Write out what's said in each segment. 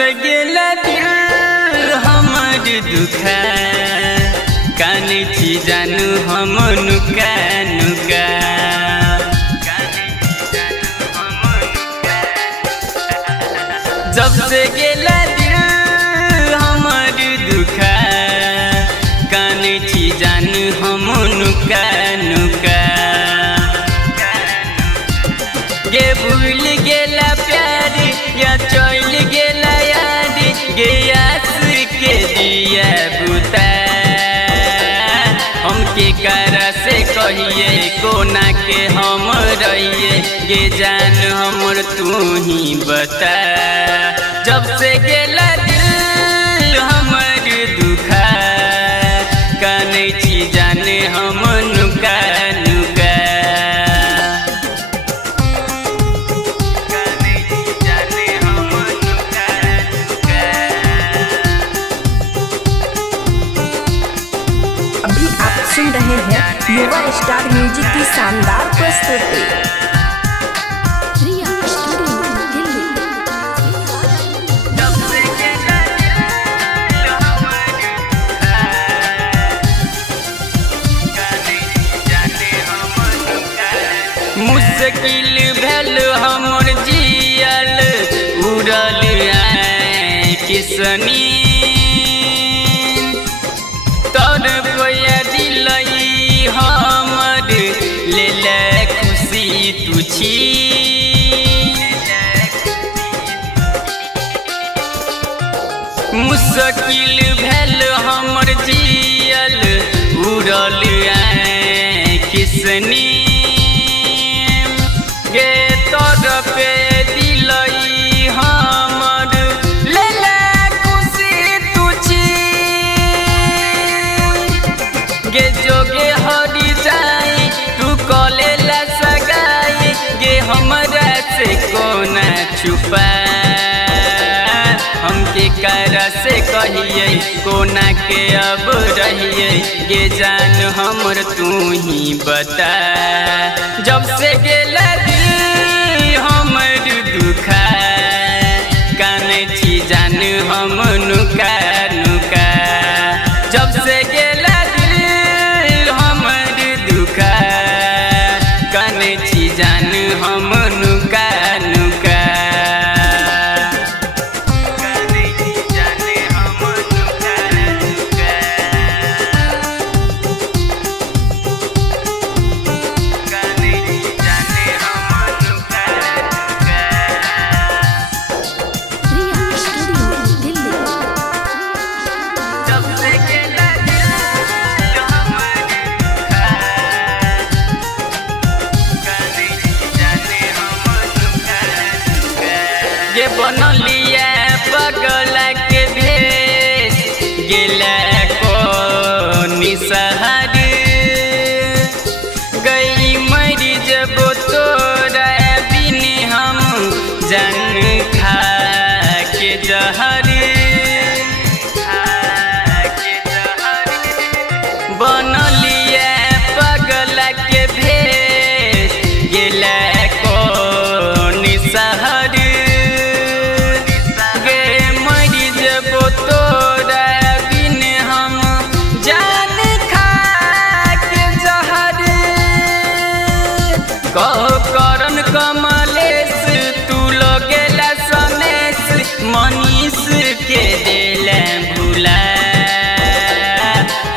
से गेला दिल हमर दुखा काने छी जानू हम नुका नुका जब से गेला दिल हमर दुखा काने छी जानू हम नुका नुका गे भूल गेला प्यार या चल गेला याद गे आस के दिया बुता हमके करा से कहिए कोना के हम रहिए गे जान हमर तू ही बता जब से गेला दिल हमर दुखा काने छी जाने हम नुका नुका अभी आप सुन रहे हैं युवा स्टार म्यूजिक की शानदार प्रस्तुति। मुश्किल भेल हमर जियल उड़ल किसनी तोर कोया दिलई हमर ले ले खुशी तुछी मुश्किल भेल हमर जियल उड़ल किसनी गे तोर पे दिलई हमर ले ले खुशी तुछी गे जोगे हरी जाई तू कले ला सगाई गे हमरा से कोना छुपा हमके करा से कहिए कोना के अब रहिए गे जान हमर तू ही बता जब से गेला दिल हमर दुखा काने छी जान हम नुका नुका जब से गेला दिल हमर दुखा काने छी जान हम नुका नुका गे बनलिया पगला के भेष गेला को निसहार गई मरी जब तोरा बिन हम जान खा के जहर बनलिया पगला के भेष गेला को निसहार तोरा बिन हम जान खा के जहर कहो करन कमलेश तू लगेला सनेश मनीष के देला भूला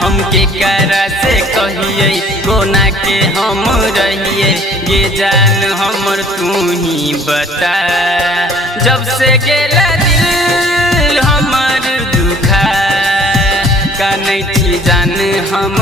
हमके करा से कहिए कोना के हम रहिए ये जान हमर तू ही बता जब से गेला दिल हमर दुखा काने छी जान हम